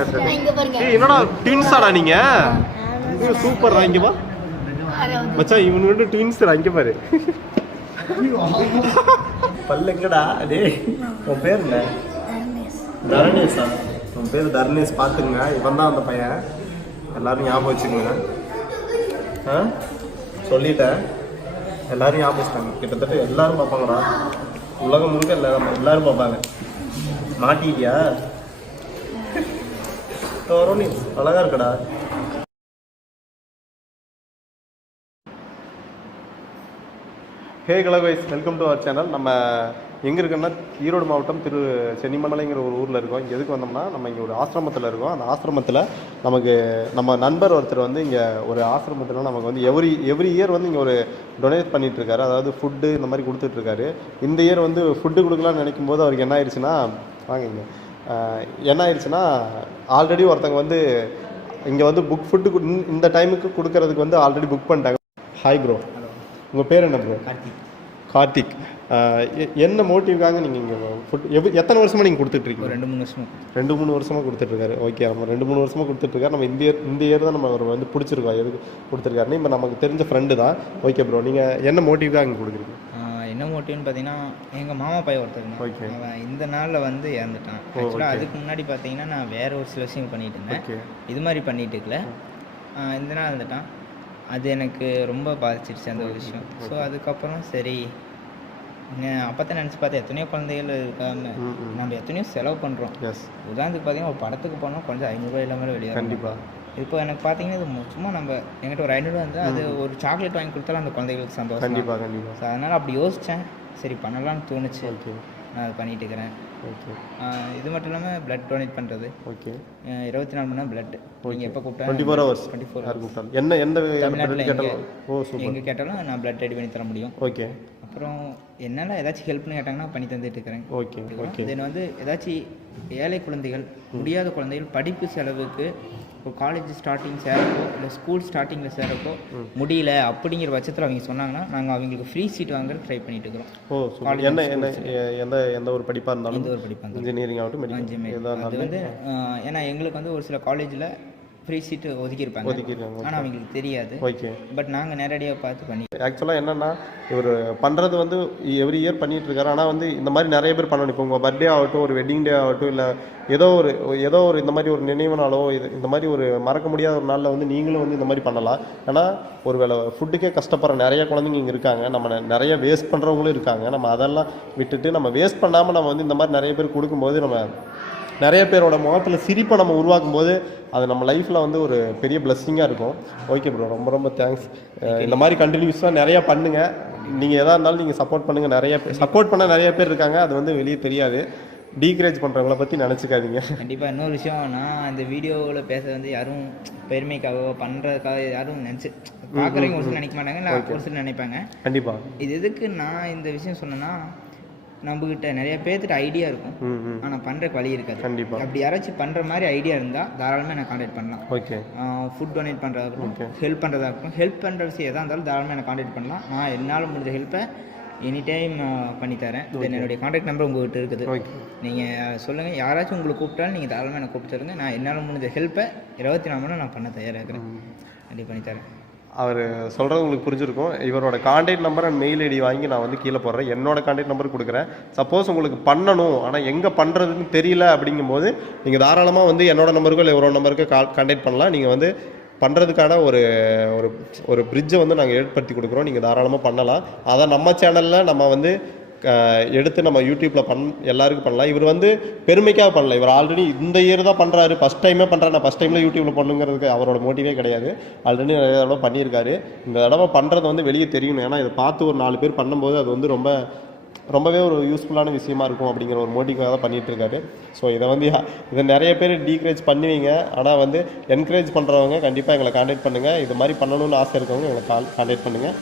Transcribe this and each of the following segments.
என்னடா ட்வின்ஸாடா நீங்க? சூப்பர்டா. இங்க வா மச்சான், இவனு வந்து ட்வின்ஸ்டா. இங்க பாரு. பல்லங்கடா. டேய், உன் பேர் என்ன? தர்ணேஷா? உன் பேர் தர்ணேஷ். பாத்துங்க, இவன் தான் அந்த பையன். எல்லாரும் ஞாபகம் வச்சுக்கோங்க. சொல்லிட்டேன், எல்லாரும் ஞாபகம் வச்சுட்டாங்க. கிட்டத்தட்ட எல்லாரும் பார்ப்பாங்கடா, உலகம் முழுக்க எல்லாரும் பார்ப்பாங்க. மாட்டிக்கிட்டியா? அழகா இருக்கடா. Hey hello guys, welcome to our channel. நம்ம எங்கே இருக்கோம்னா ஈரோடு மாவட்டம் சென்னிமலைங்கிற ஒரு ஊரில் இருக்கோம். இங்கே எதுக்கு வந்தோம்னா, நம்ம இங்கே ஒரு ஆசிரமத்தில் இருக்கோம். அந்த ஆசிரமத்தில் நம்ம நண்பர் ஒருத்தர் வந்து இங்கே ஒரு ஆசிரமத்தில் நமக்கு வந்து எவ்ரி இயர் வந்து இங்கே ஒரு டொனேட் பண்ணிகிட்ருக்காரு. அதாவது ஃபுட்டு இந்த மாதிரி கொடுத்துட்ருக்காரு. இந்த இயர் வந்து ஃபுட்டு கொடுக்கலான்னு நினைக்கும் போது அவருக்கு என்ன ஆயிடுச்சுன்னா, வாங்க என்ன ஆயிடுச்சுன்னா, ஆல்ரெடி ஒருத்தங்க வந்து இங்கே வந்து ஃபுட்டு இந்த டைமுக்கு கொடுக்கறதுக்கு வந்து ஆல்ரெடி புக் பண்ணிட்டாங்க. ஹாய் ப்ரோ, உங்கள் பேர் என்ன ப்ரோ? கார்த்திக். என்ன மோட்டிவ்காக நீங்கள் இங்கே ஃபுட் எத்தனை வருஷமாக நீங்கள் கொடுத்துட்ருக்கீங்க? 2-3 வருஷமாக கொடுத்துட்ருக்காரு. ஓகே, நம்ம 2-3 வருஷமாக கொடுத்துட்ருக்காரு. நம்ம இந்த இயர் தான் நம்ம அவர் வந்து பிடிச்சிருக்கோம். எதுக்கு கொடுத்துருக்காருன்னு இப்போ நமக்கு தெரிஞ்ச ஃப்ரெண்டு தான். ஓகே ப்ரோ, நீங்கள் என்ன மோட்டிவ்காக இங்கே கொடுக்குறீங்க? என்ன மோட்டிவ்னு பார்த்தீங்கன்னா, எங்கள் மாமா பையன் ஒருத்தர். ஓகே, அவன் இந்த நாளில் வந்து இறந்துட்டான். ஆக்சுவலாக அதுக்கு முன்னாடி பார்த்தீங்கன்னா நான் வேறு ஒரு சில விஷயம் பண்ணிகிட்டு இருந்தேன். இது மாதிரி பண்ணிட்டு இருக்கல, இந்த நாள் இறந்துட்டான். அது எனக்கு ரொம்ப பாதிச்சிருச்சு அந்த ஒரு விஷயம். ஸோ அதுக்கப்புறம் சரி, அப்போ தான் நினச்சி பார்த்தா எத்தனையோ குழந்தைகள் இருக்காங்க, நம்ம எத்தனையோ செலவு பண்ணுறோம். உதாரணத்துக்கு பார்த்தீங்கன்னா, ஒரு படத்துக்கு போனால் கொஞ்சம் 500 ரூபாய் இல்லாமல் வெளியே. கண்டிப்பாக. இப்போ எனக்கு பார்த்தீங்கன்னா, இது சும்மா நம்ம என்கிட்ட ஒரு 500 வந்து அது ஒரு சாக்லேட் வாங்கி கொடுத்தாலும் அந்த குழந்தைகளுக்கு சந்தோஷம். கண்டிப்பாக. ஸோ அதனால் அப்படி யோசித்தேன், சரி பண்ணலான்னு தோணுச்சு. ஓகே, நான் அது பண்ணிகிட்டு இருக்கிறேன். ஓகே, இது மட்டும் இல்லாமல் பிளட் டொனேட் பண்ணுறது. ஓகே, 24 மணி நேரம் பிளட். நீங்கள் எப்போ கூப்பிட்டா 24 hours என்ன எந்த தமிழ்நாட்டில் எங்கே கேட்டாலும் நான் பிளட் ரெடி பண்ணி தர முடியும். ஓகே. அப்புறம் என்னால் ஏதாச்சும் ஹெல்ப்னு கேட்டாங்கன்னா பண்ணி தந்துட்டு இருக்கிறேன். Okay, okay. தென் வந்து ஏதாச்சும் ஏழை குழந்தைகள், முடியாத குழந்தைகள் படிப்பு செலவுக்கு இப்போ காலேஜ் ஸ்டார்டிங் சேரப்போ இல்லை ஸ்கூல் ஸ்டார்டிங்கில் சேரப்போ முடியல அப்படிங்கிற பட்சத்தில் அவங்க சொன்னாங்கன்னா நாங்கள் அவங்களுக்கு ஃப்ரீ சீட் வாங்க ட்ரை பண்ணிட்டு இருக்கிறோம். காலேஜ் எந்த ஒரு படிப்பாக இருந்தாலும், எந்த ஒரு படிப்பாக இருந்தாலும், இன்ஜினியரிங் ஆகட்டும், அது வந்து ஏன்னா எங்களுக்கு வந்து ஒரு சில காலேஜில் ஃப்ரீ சீட்டு ஒதுக்கியிருப்பாங்க, ஆனால் அவங்களுக்கு தெரியாது. ஓகே. பட் நாங்கள் நேரடியாக பார்த்து பண்ணி ஆக்சுவலாக என்னென்னா, இவர் பண்ணுறது வந்து எவ்ரி இயர் பண்ணிகிட்டு இருக்காரு. ஆனால் வந்து இந்த மாதிரி நிறைய பேர் பண்ணணும். இப்போ உங்கள் பர்த்டே ஆகட்டும், ஒரு வெட்டிங் டே ஆகட்டும், இல்லை ஏதோ ஒரு இந்த மாதிரி ஒரு நினைவு நாளோ, இந்த மாதிரி ஒரு மறக்க முடியாத ஒரு நாளில் வந்து நீங்களும் வந்து இந்த மாதிரி பண்ணலாம். ஏன்னா ஒரு வேளை ஃபுட்டுக்கே கஷ்டப்படுற நிறைய குழந்தைங்க இங்கே இருக்காங்க. நம்ம நிறைய வேஸ்ட் பண்ணுறவங்களும் இருக்காங்க. நம்ம அதெல்லாம் விட்டுட்டு நம்ம வேஸ்ட் பண்ணாமல் நம்ம வந்து இந்த மாதிரி நிறைய பேர் கொடுக்கும்போது, நம்ம நிறைய பேரோட முகத்தில் சிரிப்பை நம்ம உருவாக்கும் போது அது நம்ம லைஃப்பில் வந்து ஒரு பெரிய பிளஸ்ஸிங்காக இருக்கும். ஓகே ப்ரோ, ரொம்ப ரொம்ப தேங்க்ஸ். இந்த மாதிரி கண்டினியூஸாக நிறையா பண்ணுங்கள். நீங்கள் எதாக இருந்தாலும் நீங்கள் சப்போர்ட் பண்ணுங்கள். சப்போர்ட் பண்ண நிறைய பேர் இருக்காங்க, அது வந்து வெளியே தெரியாது. டீக்ரேஜ் பண்ணுறவங்கள பற்றி நினச்சிக்காதீங்க. கண்டிப்பாக. இன்னொரு விஷயம், நான் இந்த வீடியோவில் பேச வந்து யாரும் பெருமைக்காக பண்ணுறதுக்காக யாரும் பார்க்குறவங்க ஒரு சில நினைக்க மாட்டாங்க, இல்லை ஒரு சில நினைப்பாங்க. கண்டிப்பாக. இது எதுக்கு நான் இந்த விஷயம் சொன்னேன்னா, நம்மகிட்ட நிறைய பேர்த்துட்டு ஐடியா இருக்கும், ஆனால் பண்ணுறக்கு வழி இருக்காது. கண்டிப்பாக. அப்படி யாராச்சும் பண்ணுற மாதிரி ஐடியா இருந்தால் தாராளமாக நான் கான்டாக்ட் பண்ணலாம். ஓகே. ஃபுட் டொனேட் பண்ணுறதாகட்டும், ஹெல்ப் பண்ணுறதாகட்டும், ஹெல்ப் பண்ணுற விஷயம் எதாக இருந்தாலும் தாராளமாக நான் கான்டாக்ட் பண்ணலாம். நான் என்னால் முடிஞ்ச ஹெல்ப்பை எனி டைம் பண்ணித்தரேன். தென் என்னுடைய கான்டாக்ட் நம்பர் உங்கள்கிட்ட இருக்குது. நீங்கள் சொல்லுங்கள், யாராச்சும் உங்களுக்கு கூப்பிட்டாலும் நீங்கள் தாராளமாக எனக்கு கூப்பிட்டுருங்க. நான் என்னால் முடிஞ்ச ஹெல்ப்பை 24 மணி நேரம் நான் பண்ண தயாராக இருக்கிறேன். ரெடி பண்ணித்தரேன். அவர் சொல்கிறது உங்களுக்கு புரிஞ்சிருக்கும். இவரோட contact number and mail ID வாங்கி நான் வந்து கீழே போடுறேன். என்னோட கான்டாக்ட் நம்பர் கொடுக்குறேன். சப்போஸ் உங்களுக்கு பண்ணணும், ஆனால் எங்கே பண்ணுறதுன்னு தெரியல அப்படிங்கும்போது நீங்கள் தாராளமாக வந்து என்னோட நம்பருக்கோ இல்லை இவரோட நம்பருக்கு கான்டாக்ட் பண்ணலாம். நீங்கள் வந்து பண்ணுறதுக்கான ஒரு பிரிட்ஜை வந்து நாங்கள் ஏற்படுத்தி கொடுக்குறோம். நீங்கள் தாராளமாக பண்ணலாம். அதை நம்ம சேனலில் நம்ம வந்து எடுத்து நம்ம யூடியூப்பில் எல்லாருக்கும் பண்ணலாம். இவர் வந்து பெருமைக்காக பண்ணல. இவர் ஆல்ரெடி இந்த இயர் தான் பண்ணுறாரு, ஃபஸ்ட் டைமே பண்ணுறாரு. நான் ஃபஸ்ட் டைமில் யூடியூப்பில் பண்ணுங்கிறதுக்கு அவரோட மோட்டிவே கிடையாது. ஆல்ரெடி நிறைய தடவை பண்ணியிருக்காரு. இந்த தடவை பண்ணுறது வந்து வெளியே தெரியணும். ஏன்னா இதை பார்த்து ஒரு 4 பேர் பண்ணும்போது அது வந்து ரொம்பவே ஒரு யூஸ்ஃபுல்லான விஷயமா இருக்கும் அப்படிங்கிற ஒரு மோட்டிவாக தான் பண்ணிகிட்டு இருக்காரு. ஸோ இதை நிறைய பேர் டீக்ரேஜ் பண்ணுவீங்க, ஆனால் வந்து என்கரேஜ் பண்ணுறவங்க கண்டிப்பாக எங்களை கான்டாக்ட் பண்ணுங்கள். இது மாதிரி பண்ணணும்னு ஆசை இருக்கவங்க எங்களை கான்டாக்ட் பண்ணுங்கள்.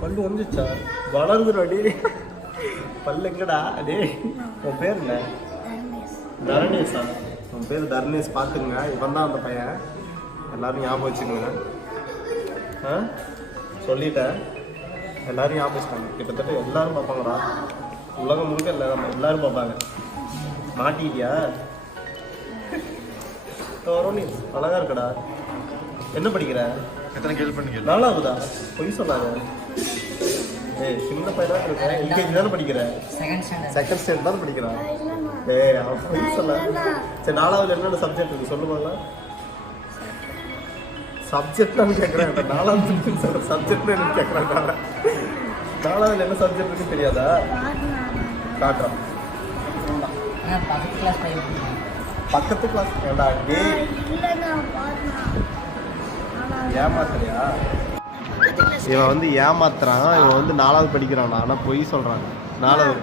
பல்லு வந்துச்சா வளருதுடா டே பல்லு எங்கடா அடே உன் பேர் என்ன தரணேஷா உன் பேர் தரணேஷ் பார்த்துங்க இவன் தான் அந்த பையன் எல்லாரும் ஞாபகம் வச்சுக்கோங்க சொல்லிட்டேன் எல்லாரும் ஞாபகம் வச்சுக்காங்க கிட்டத்தட்ட எல்லாரும் பார்ப்பாங்கடா உலகம் முழுக்க எல்லாரும் பார்ப்பாங்க மாட்டிக்கிட்டியா அழகா இருக்கடா என்ன படிக்கிற எத்தனை கேள்வி பண்ணி நாலாவதா பொய் சொல்லாத ஏய் சின்ன பையனா இருக்க எல்கேஜி தானே படிக்கிற செகண்ட் ஸ்டாண்டர்ட் தான் படிக்கிறான் ஏய் அவன் பொய் சொல்ல சரி நாலாவது என்னென்ன சப்ஜெக்ட் இருக்கு சொல்லுவாங்களா சப்ஜெக்ட் தான் கேட்குறேன் நாலாவது சப்ஜெக்ட்னு என்ன கேட்குறேன் நாலாவது என்ன சப்ஜெக்ட் இருக்குன்னு தெரியாதா காட்டுறான் பக்கத்து கிளாஸ் ஏண்டா டே ஏமாத்துறியா இவன் வந்து ஏமாத்துறான் இவன் வந்து நாலாவது படிக்கிறான் ஆனா பொய் சொல்றாங்க நாலாவது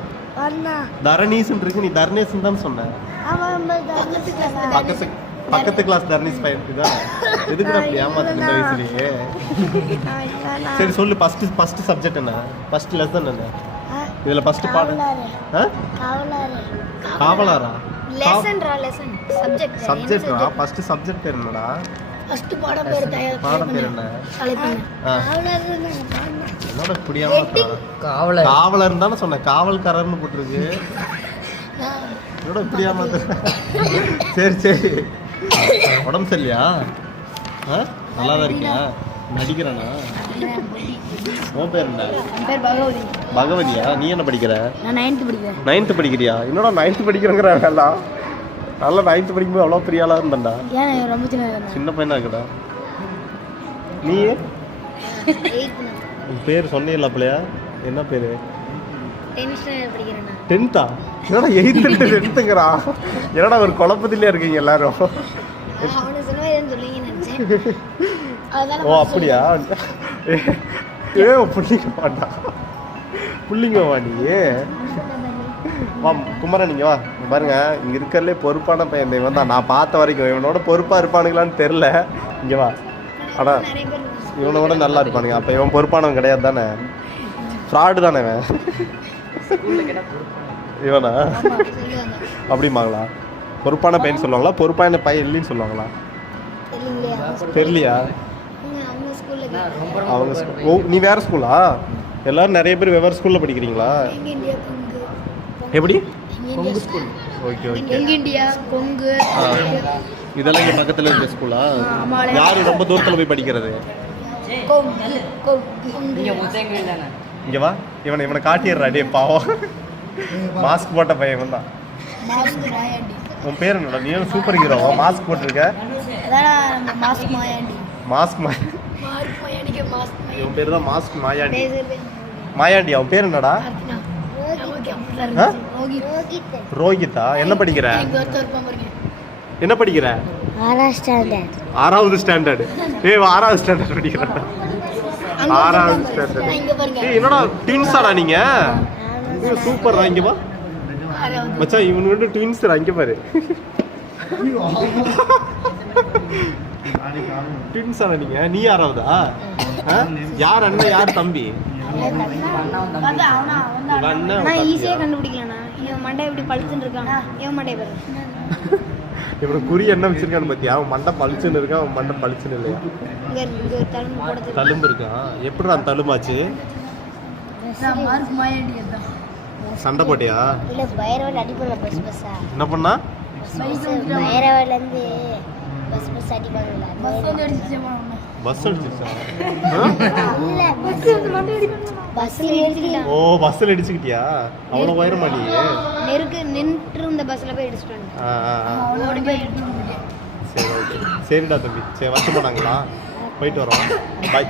தரணீசன் இருக்கு நீ தர்ணேசன் தான் சொன்ன பக்கத்து கிளாஸ் தர்ணீஸ் பையன் தான் எதுக்கு அப்படி ஏமாத்து இந்த வயசுலயே சரி சொல்லு ஃபர்ஸ்ட் சப்ஜெக்ட் என்ன ஃபர்ஸ்ட் லெசன் என்ன இதுல ஃபர்ஸ்ட் பாடம் காவலாரா சப்ஜெக்டா ஃபர்ஸ்ட் சப்ஜெக்ட் பேர் என்னடா பாடம் பேர் என்ன என்னோட புரியாம காவலர் தானே சொன்னேன் காவல்காரர்னு போட்டிருக்கு என்னோட புரியாம சரி சரி உடம்பு சரியா நல்லா தான் இருக்கியா நடிக்கிறானா உன் பேர் என்ன பகவதியா நீ என்ன படிக்கிற நைன்த்து படிக்கிறியா என்னோட 9th படிக்கிறேங்கிற வேண்டாம் நல்லா 9th படிக்கும்போது அவ்வளோ பெரிய ஆளாக இருந்தேன்டா சின்ன பையனா இருக்குடா நீ உன் பேர் சொன்னீங்களா பிள்ளையா என்ன பேர் 10th என்னடா 8th 10th என்னடா ஒரு குழப்பத்திலே இருக்கீங்க எல்லாரும் ஓ அப்படியா ஏ புள்ளிங்க வாடா புள்ளிங்க வா நீ வா குமரன் நீங்க வா பாருங்க இங்க இருக்கிறதுலே பொறுப்பான பையன் இவன் தான் நான் பார்த்த வரைக்கும் இவனோட பொறுப்பா இருப்பானுங்களான்னு தெரில இங்க வா ஆனா இவனோட நல்லா இருப்பானுங்க அப்ப இவன் பொறுப்பானவன் கிடையாது தானே ஃப்ராடு தானே இவனா அப்படிமாங்களா பொறுப்பான பையன் சொல்லுவாங்களா பொறுப்பான பையன் இல்லைன்னு சொல்லுவாங்களா தெரியலையா அவங்க ஓ நீ வேற ஸ்கூலா எல்லாரும் நிறைய பேர் வெவ்வேறு ஸ்கூல்ல படிக்கிறீங்களா எப்படி ஓகே ஓகே இதெல்லாம் இங்கே பக்கத்தில் இருக்க ஸ்கூலா யார் ரொம்ப தூரத்தில் போய் படிக்கிறது இங்கே வா இவனை காட்டிடுறா டே பாவம் மாஸ்க் போட்ட பையன் இவன் தான் உன் பேர் என்னடா நீ சூப்பர் ஹீரோ மாஸ்க் போட்டிருக்க மாஸ்க் இவன் பேர் தான் மாஸ்க் மாயாண்டி மாயாண்டி அவன் பேர் என்னடா ரோஹிதா என்ன படிக்கிற என்ன படிக்கிற 6வது ஸ்டாண்டர்ட் ஏய் 6வது ஸ்டாண்டர்ட் படிக்கிறடா 6வது ஸ்டாண்டர்ட் ஏய் என்னடா ட்வின்ஸாடா நீங்க சூப்பர்டா இங்க வா மச்சான் இவனோட ட்வின்ஸ்டா இங்க பாரு ட்வின்ஸாடா நீங்க நீ 6வதா யார் அண்ணன் யார் தம்பி இவன் குறி என்ன வச்சிருக்கான்னு பாத்தியா அவன் மண்டை பளிச்சுன்னு இருக்கான் அவன் மண்டை பளிச்சுன்னு இல்லையா தழும்பு இருக்கான் எப்படி அந்த தழும்பாச்சு சண்டை போட்டியா என்ன பண்ணா பஸ் அடிச்சிச்சா ஓ பஸ்ல அடிச்சுக்கிட்டியா அவ்வளவு உயரமா நீ நெருக்கு நின்று இருந்த பஸ்ல போய் அடிச்சிட்டாங்க சரி ஓகே சரிடா தம்பி சரி வச்சு போனாங்களா போயிட்டு வரோம் பாய்